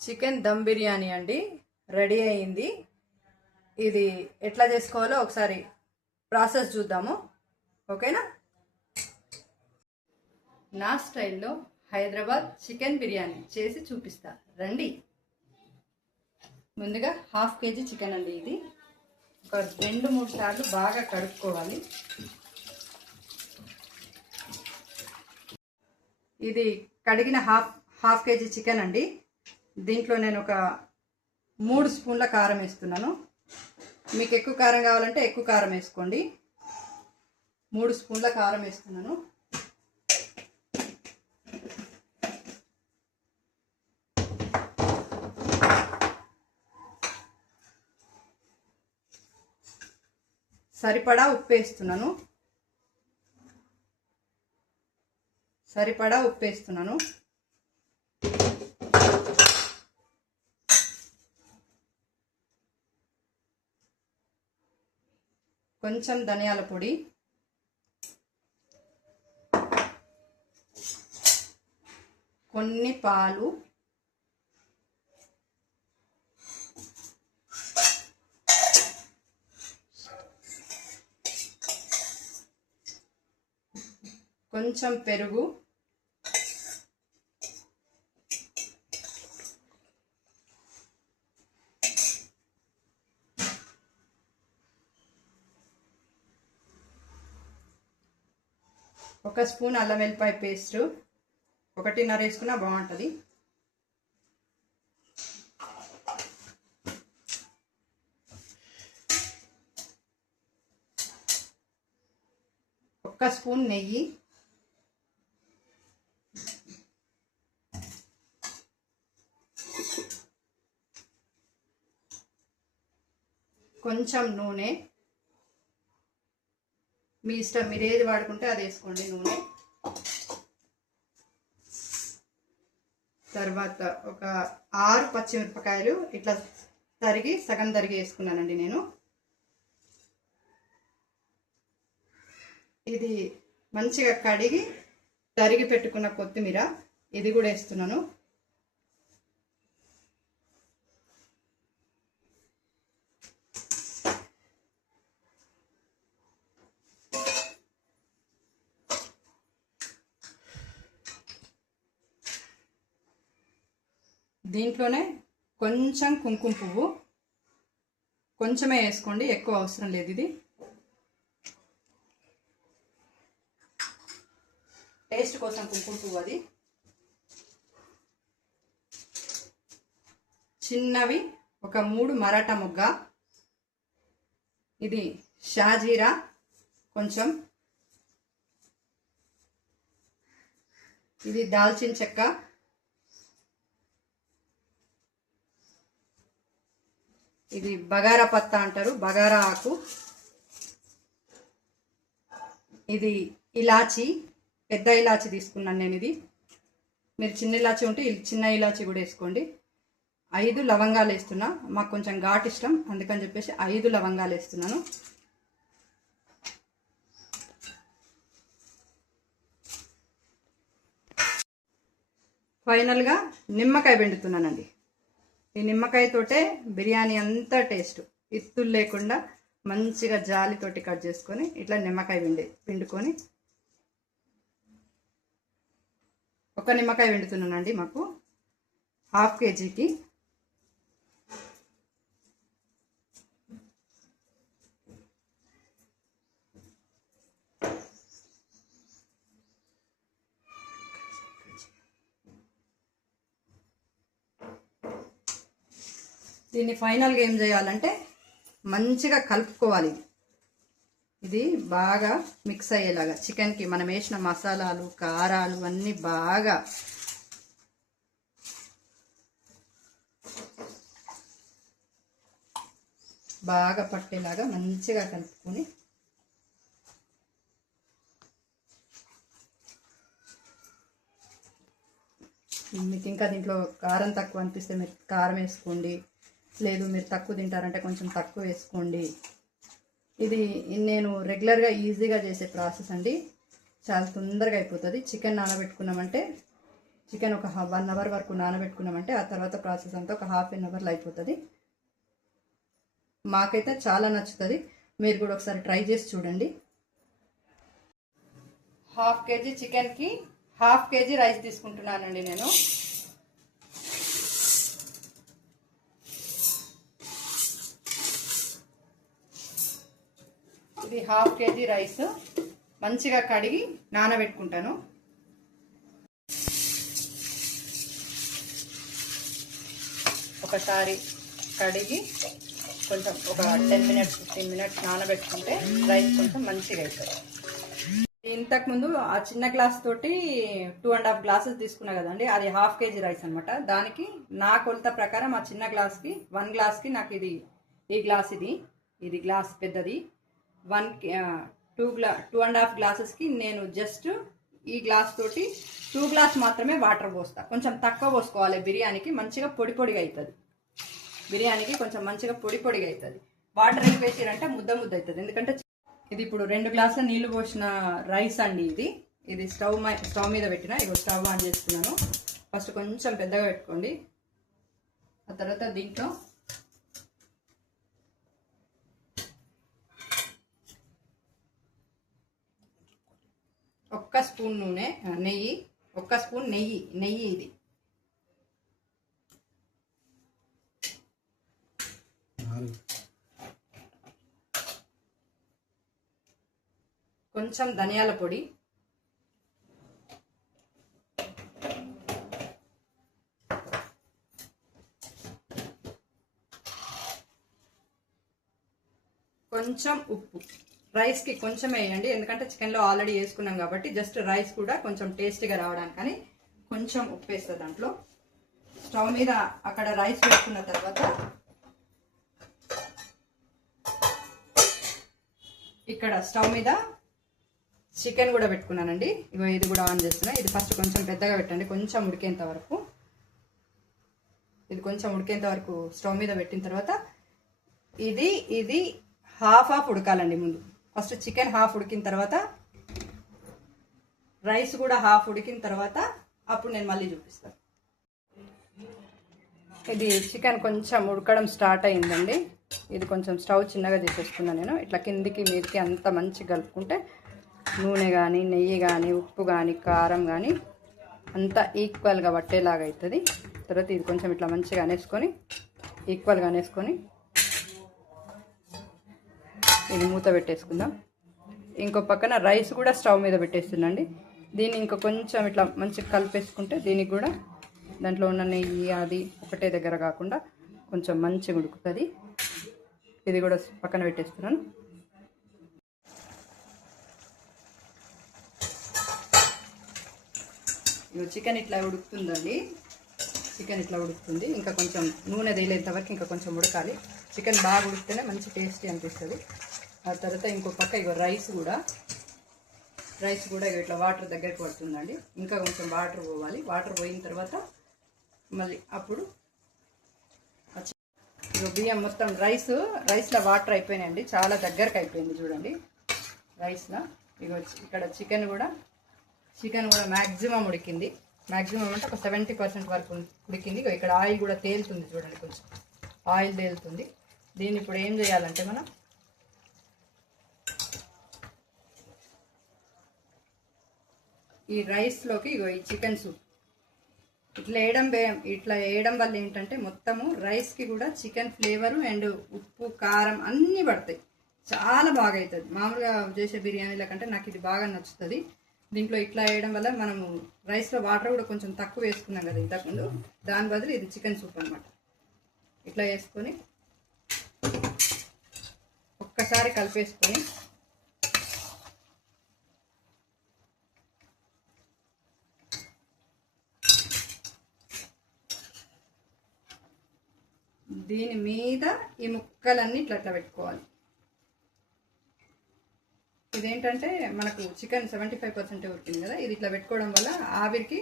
Chicken dum biryani అండి ready అయింది. ఇది ఎట్లా చేసుకోవాలో ఒకసారి ప్రాసెస్ చూద్దాము. ఓకేనా? నా స్టైల్లో హైదరాబాద్ చికెన్ బిర్యానీ చేసి చూపిస్తా రండి. ముందుగా 1/2 kg చికెన్ అండి. ఇది ఒక 2-3 సార్లు బాగా కడుక్కోవాలి. ఇది కడిగిన హాఫ్ kg చికెన్ అండి. దీంట్లో నేను ఒక 3 స్పూన్ల కారం వేస్తున్నాను. మీకు ఎక్కువ కారం కావాలంటే ఎక్కువ కారం వేసుకోండి. 3 స్పూన్ల కారం వేస్తున్నాను. సరిపడా ఉప్పు వేస్తున్నాను. కొంచెం ధనియాల పొడి, కొన్ని పాలు, కొంచెం పెరుగు, ఒక స్పూన్ అల్లం వెల్లిపాయ పేస్ట్, 1.5 వేసుకున్నా బాగుంటుంది. ఒక స్పూన్ నెయ్యి, కొంచెం నూనె, మీ ఇష్టం, మీరు ఏది వాడుకుంటే అది వేసుకోండి నూనె. తర్వాత ఒక 6 పచ్చిమిరపకాయలు ఇట్లా సగం తరిగి వేసుకున్నానండి నేను. ఇది మంచిగా కడిగి తరిగి పెట్టుకున్న కొత్తిమీర ఇది కూడా వేస్తున్నాను. దీంట్లోనే కొంచెం కుంకుమ పువ్వు, కొంచెమే వేసుకోండి, ఎక్కువ అవసరం లేదు. ఇది టేస్ట్ కోసం కుంకుమ పువ్వు. అది చిన్నవి ఒక 3 మరాఠా మొగ్గ, ఇది షాజీరా కొంచెం, ఇది దాల్చిన చెక్క, ఇది బగారా పత్తా అంటారు, బగారా ఆకు, ఇది ఇలాచి, పెద్ద ఇలాచి తీసుకున్నాను నేను. ఇది మీరు చిన్న ఇలాచి ఉంటే చిన్న ఇలాచి కూడా వేసుకోండి. 5 లవంగాలు వేస్తున్నా, మాకు కొంచెం ఘాటు ఇష్టం అందుకని చెప్పేసి 5 లవంగాలు వేస్తున్నాను. ఫైనల్గా నిమ్మకాయ పిండుతున్నానండి. ఈ నిమ్మకాయతోటే బిర్యానీ అంతా టేస్ట్, ఇత్తులు లేకుండా మంచిగా జాలితోటి కట్ చేసుకొని ఇట్లా నిమ్మకాయ పిండుకొని, ఒక నిమ్మకాయ పిండుతున్నానండి మాకు 1/2 kgకి. దీన్ని ఫైనల్గా ఏం చేయాలంటే మంచిగా కలుపుకోవాలి. ఇది బాగా మిక్స్ అయ్యేలాగా చికెన్కి మనం వేసిన మసాలాలు, కారాలు అన్నీ బాగా పట్టేలాగా మంచిగా కలుపుకొని, మీకు ఇంకా దీంట్లో కారం తక్కువ అనిపిస్తే మీరు కారం వేసుకోండి, లేదు మీరు తక్కువ తింటారంటే కొంచెం తక్కువ వేసుకోండి. ఇది నేను రెగ్యులర్గా ఈజీగా చేసే ప్రాసెస్ అండి, చాలా తొందరగా అయిపోతుంది. చికెన్ నానబెట్టుకున్నామంటే చికెన్ ఒక 1 అవర్ వరకు నానబెట్టుకున్నామంటే ఆ తర్వాత ప్రాసెస్ అంతా ఒక ½ అవర్లో అయిపోతుంది. మాకైతే చాలా నచ్చుతుంది. మీరు కూడా ఒకసారి ట్రై చేసి చూడండి. ½ కేజీ చికెన్కి ½ కేజీ రైస్ తీసుకుంటున్నానండి నేను. ఇది ½ కేజీ రైస్ మంచిగా కడిగి నానబెట్టుకుంటాను. ఒకసారి కడిగి కొంచెం ఒక 10 మినిట్స్ 15 మినిట్స్ నానబెట్టుకుంటే రైస్ కొంచెం మంచిగా అవుతుంది. ఇంతకుముందు ఆ చిన్న గ్లాస్ తోటి 2½ గ్లాసెస్ తీసుకున్నా కదండి, అది ½ కేజీ రైస్ అనమాట. దానికి నా కొలత ప్రకారం ఆ చిన్న గ్లాస్కి 1 గ్లాస్కి నాకు ఈ గ్లాస్ ఇది గ్లాస్ పెద్దది 2½ గ్లాసెస్కి నేను జస్ట్ ఈ గ్లాస్ తోటి 2 గ్లాస్ మాత్రమే వాటర్ పోస్తా. కొంచెం తక్కువ పోసుకోవాలి, బిర్యానీకి మంచిగా పొడి పొడిగా అవుతుంది. బిర్యానీకి కొంచెం మంచిగా పొడి పొడిగా అవుతుంది. వాటర్ ఎక్కువ వేసారంటే ముద్ద అవుతుంది. ఎందుకంటే ఇది ఇప్పుడు 2 గ్లాసుల నీళ్లు పోసిన రైస్ అండి. ఇది స్టవ్ మీద పెట్టిన. ఇగో స్టవ్ ఆన్ చేస్తున్నాను. ఫస్ట్ కొంచెం పెద్దగా పెట్టుకోండి. ఆ తర్వాత దీంట్లో ఒక్క స్పూన్ నెయ్యి, ఒక్క స్పూన్ నెయ్యి ఇది కొంచెం ధనియాల పొడి, కొంచెం ఉప్పు. రైస్కి కొంచెం వేయండి, ఎందుకంటే చికెన్లో ఆల్రెడీ వేసుకున్నాం కాబట్టి జస్ట్ రైస్ కూడా కొంచెం టేస్టీగా రావడానికి అని కొంచెం ఉప్పు వేస్తుంది దాంట్లో. స్టవ్ మీద అక్కడ రైస్ పెట్టుకున్న తర్వాత ఇక్కడ స్టవ్ మీద చికెన్ కూడా పెట్టుకున్నానండి. ఇగో ఇది కూడా ఆన్ చేస్తున్నా. ఇది ఫస్ట్ కొంచెం పెద్దగా పెట్టండి, కొంచెం ఉడికేంత వరకు. ఇది కొంచెం ఉడికేంత వరకు స్టవ్ మీద పెట్టిన తర్వాత ఇది హాఫ్ ఉడకాలండి. ముందు ఫస్ట్ చికెన్ హాఫ్ ఉడికిన తర్వాత రైస్ కూడా హాఫ్ ఉడికిన తర్వాత అప్పుడు నేను మళ్ళీ చూపిస్తాను. ఇది చికెన్ కొంచెం ఉడకడం స్టార్ట్ అయిందండి. ఇది కొంచెం స్టవ్ చిన్నగా చేసేసుకున్నాను నేను. ఇట్లా కిందికి మీదకి అంత మంచిగా కలుపుకుంటే నూనె కానీ నెయ్యి కానీ ఉప్పు కానీ కారం కానీ అంతా ఈక్వల్గా పట్టేలాగా అవుతుంది. తర్వాత ఇది కొంచెం ఇట్లా మంచిగా అనేసుకొని ఈక్వల్గా అనేసుకొని ఇది మూత పెట్టేసుకుందాం. ఇంకో పక్కన రైస్ కూడా స్టవ్ మీద పెట్టేస్తుందండి. దీన్ని ఇంకో కొంచెం ఇట్లా మంచిగా కలిపేసుకుంటే దీనికి కూడా దాంట్లో ఉన్న నెయ్యి అది ఒకటే దగ్గర కాకుండా కొంచెం మంచిగా ఉడుకుతుంది. ఇది కూడా పక్కన పెట్టేస్తున్నాను. చికెన్ ఇట్లా ఉడుకుతుందండి. చికెన్ ఇట్లా ఉడుకుతుంది. ఇంకా కొంచెం నూనె తేలేంత వరకు ఇంకా కొంచెం ఉడకాలి. చికెన్ బాగా ఉడికితేనే మంచి టేస్టీ అనిపిస్తుంది. ఆ తర్వాత ఇంకో పక్క ఇగో రైస్ కూడా ఇట్లా వాటర్ దగ్గరికి పడుతుందండి. ఇంకా కొంచెం వాటర్ పోవాలి. వాటర్ పోయిన తర్వాత మళ్ళీ అప్పుడు ఇగో బియ్యం మొత్తం రైస్లో వాటర్ అయిపోయినాయండి. చాలా దగ్గరకు అయిపోయింది చూడండి రైస్లో. ఇగో ఇక్కడ చికెన్ కూడా మ్యాక్సిమం ఉడికింది. మ్యాక్సిమం అంటే ఒక 70% వరకు ఉడికింది. ఇక్కడ ఆయిల్ కూడా తేలుతుంది చూడండి, కొంచెం ఆయిల్ తేలుతుంది. దీన్ని ఇప్పుడు ఏం చేయాలంటే మనం ఈ రైస్లోకి ఇగో ఈ చికెన్ సూప్ ఇట్లా వేయడం వల్ల ఏంటంటే మొత్తము రైస్కి కూడా చికెన్ ఫ్లేవరు అండ్ ఉప్పు కారం అన్నీ పడతాయి. చాలా బాగా అవుతుంది. మామూలుగా చేసే బిర్యానీల కంటే నాకు ఇది బాగా నచ్చుతుంది. దీంట్లో ఇట్లా వేయడం వల్ల మనము రైస్లో వాటర్ కూడా కొంచెం తక్కువ వేసుకున్నాం కదా ఇంతకుముందు, దాని బదులు ఇది చికెన్ సూప్ అనమాట. ఇట్లా వేసుకొని ఒక్కసారి కలిపేసుకొని దీని మీద ఈ ముక్కలన్నీ ఇట్లా పెట్టుకోవాలి. ఇదేంటంటే మనకు చికెన్ 75% ఉడికింది కదా, ఇది ఇట్లా పెట్టుకోవడం వల్ల ఆవిరికి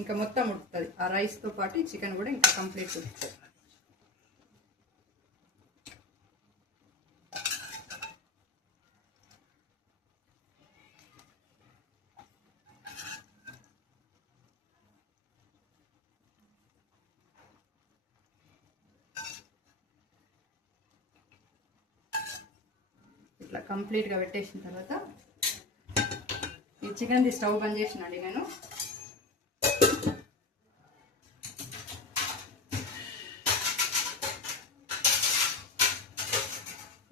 ఇంకా మొత్తం ఉడుకుతుంది. ఆ రైస్తో పాటు ఈ చికెన్ కూడా ఇంకా కంప్లీట్ ఉడుకుతుంది. కంప్లీట్గా పెట్టేసిన తర్వాత ఈ చికెన్ది స్టవ్ బంద్ చేసినండి నేను.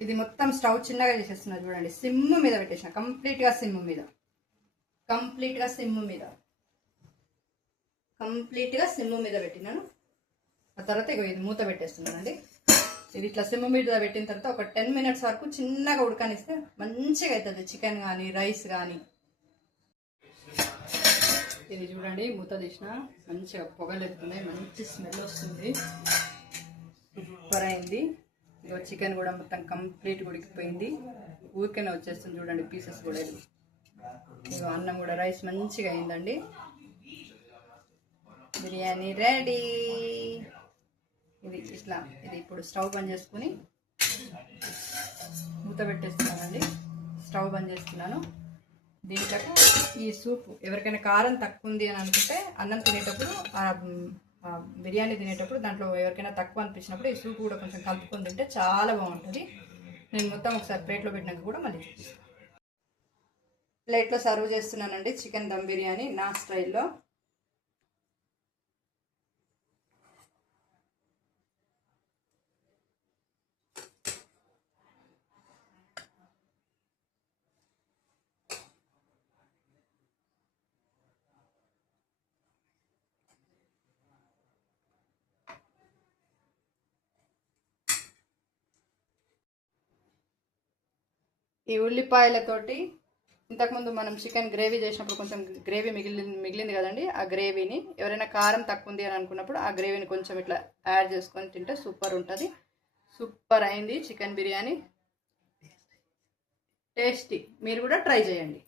ఇది మొత్తం స్టవ్ చిన్నగా చేసేస్తున్నా చూడండి. సిమ్ మీద పెట్టేసిన, కంప్లీట్గా సిమ్ మీద పెట్టినాను. ఆ తర్వాత ఇగో ఇది మూత పెట్టేస్తున్నానండి. ఇది ఇట్లా సిమ్ మీద పెట్టిన తర్వాత ఒక 10 minutes వరకు చిన్నగా ఉడకనిస్తే మంచిగా అవుతుంది చికెన్ కానీ రైస్ కానీ. ఇది చూడండి మూత తీసిన మంచిగా పొగలు ఎత్తున్నాయి, మంచి స్మెల్ వస్తుంది, సూపర్ అయింది. ఇగో చికెన్ కూడా మొత్తం కంప్లీట్ ఉడికిపోయింది, ఊరికేనే వచ్చేస్తుంది చూడండి పీసెస్ కూడా. ఇగో అన్నం కూడా రైస్ మంచిగా అయిందండి. బిర్యానీ రెడీ. ఇది ఇట్లా ఇది ఇప్పుడు స్టవ్ బంద్ చేసుకుని మూత పెట్టేస్తున్నానండి. స్టవ్ బంద్ చేస్తున్నాను. దీంట్లో ఈ సూప్ ఎవరికైనా కారం తక్కువ ఉంది అని అనుకుంటే అన్నం తినేటప్పుడు బిర్యానీ తినేటప్పుడు దాంట్లో ఎవరికైనా తక్కువ అనిపించినప్పుడు ఈ సూప్ కూడా కొంచెం కలుపుకొని తింటే చాలా బాగుంటుంది. నేను మొత్తం ఒకసారి ప్లేట్లో పెట్టినాక కూడా మళ్ళీ చూపిస్తాను. ప్లేట్లో సర్వ్ చేస్తున్నానండి చికెన్ దమ్ బిర్యానీ నా స్టైల్లో. ఈ ఉల్లిపాయలతోటి ఇంతకుముందు మనం చికెన్ గ్రేవీ చేసినప్పుడు కొంచెం గ్రేవీ మిగిలింది కదండి, ఆ గ్రేవీని ఎవరైనా కారం తక్కువ ఉంది అని అనుకున్నప్పుడు ఆ గ్రేవీని కొంచెం ఇట్లా యాడ్ చేసుకొని తింటే సూపర్ ఉంటుంది. సూపర్ అయింది చికెన్ బిర్యానీ, టేస్టీ. మీరు కూడా ట్రై చేయండి.